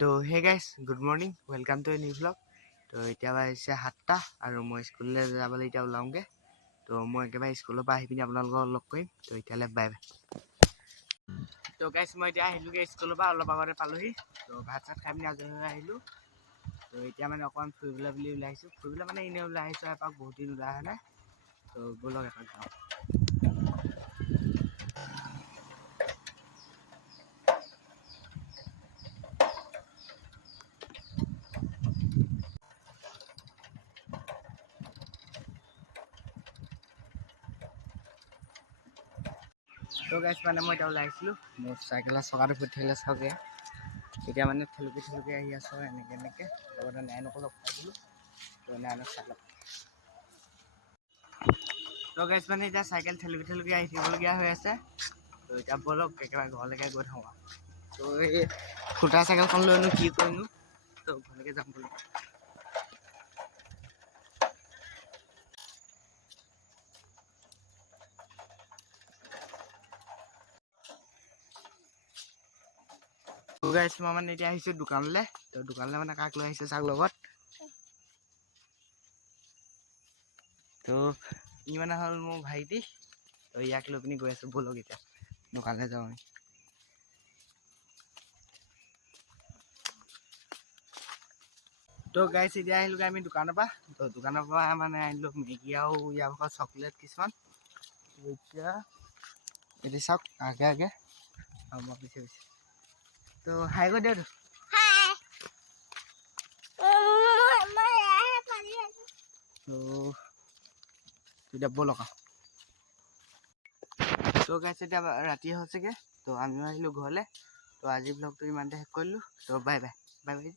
তো hey guys good morning welcome to a new blog. তো এতিয়া বাজিছে 7টা আৰু মই স্কুললৈ যাবলৈ এতিয়া ওলাওঁগৈ। তো মই একেবাৰে স্কুলৰ পৰা আহি পিনি আপোনালোকক লগ কৰিম। তো এতিয়ালৈ বাই বাই। তো গাইজ মই এতিয়া আহিলোঁগৈ স্কুলৰ পৰা, অলপ আগতে পালোঁহি। তো ভাত চাত খাই পিনি আজৰি হৈ আহিলোঁ। তো এতিয়া মানে অকণমান ফুৰিবলৈ বুলি ওলাই আহিছোঁ। ফুৰিবলৈ মানে এনেই ওলাই আহিছোঁ এপাক, বহুত দিন ওলাই অহা নাই। তো ব'লক এপাক যাওঁ। তো গাইজ মানে মই এতিয়া ওলাই আহিছিলোঁ, মোৰ চাইকেলৰ চকাটো ফুটি থাকিলে চাওঁগৈ। এতিয়া মানে ঠেলুকি আহি আছোঁ এনেকৈ লগতে নাইনকো লগ পাইছিলোঁ। তো নাইনক চাই লওক। তো গাইজ মানে এতিয়া চাইকেল ঠেলুকি আহি থাকিবলগীয়া হৈ আছে। তো এতিয়া ব'লক একেবাৰে ঘৰলৈকে গৈ থাকোঁ। তো এই ফুটা চাইকেলখন লৈনো কি কৰিনো, তো ঘৰলৈকে যাম ব'লক। তো গাইজ মই মানে এতিয়া আহিছোঁ দোকানলৈ। তো দোকানলৈ মানে কাক লৈ আহিছোঁ চাওক লগত। তো ই মানে হ'ল মোৰ ভাইটি। তো ইয়াক লৈ পিনি গৈ আছোঁ, ব'লক এতিয়া দোকানলৈ যাওঁ আমি। তো গাইজ এতিয়া আহিলোঁগৈ আমি দোকানৰ পৰা। তো দোকানৰ পৰা মানে আনিলোঁ মেগী আৰু ইয়াৰ ভাগৰ চকলেট কিছুমান। এতিয়া এতিয়া চাওক আগে আগে আৰু মই পিছে পিছে। তো হাই কৰি দিয়ক। তো এতিয়া ব'লক। তো গাইজ এতিয়া ৰাতি হৈছেগৈ। তো আমিও আহিলোঁ ঘৰলৈ। তো আজি ব্লগটো ইমানতে শেষ কৰিলোঁ। তো বাই বাই বাই বাই।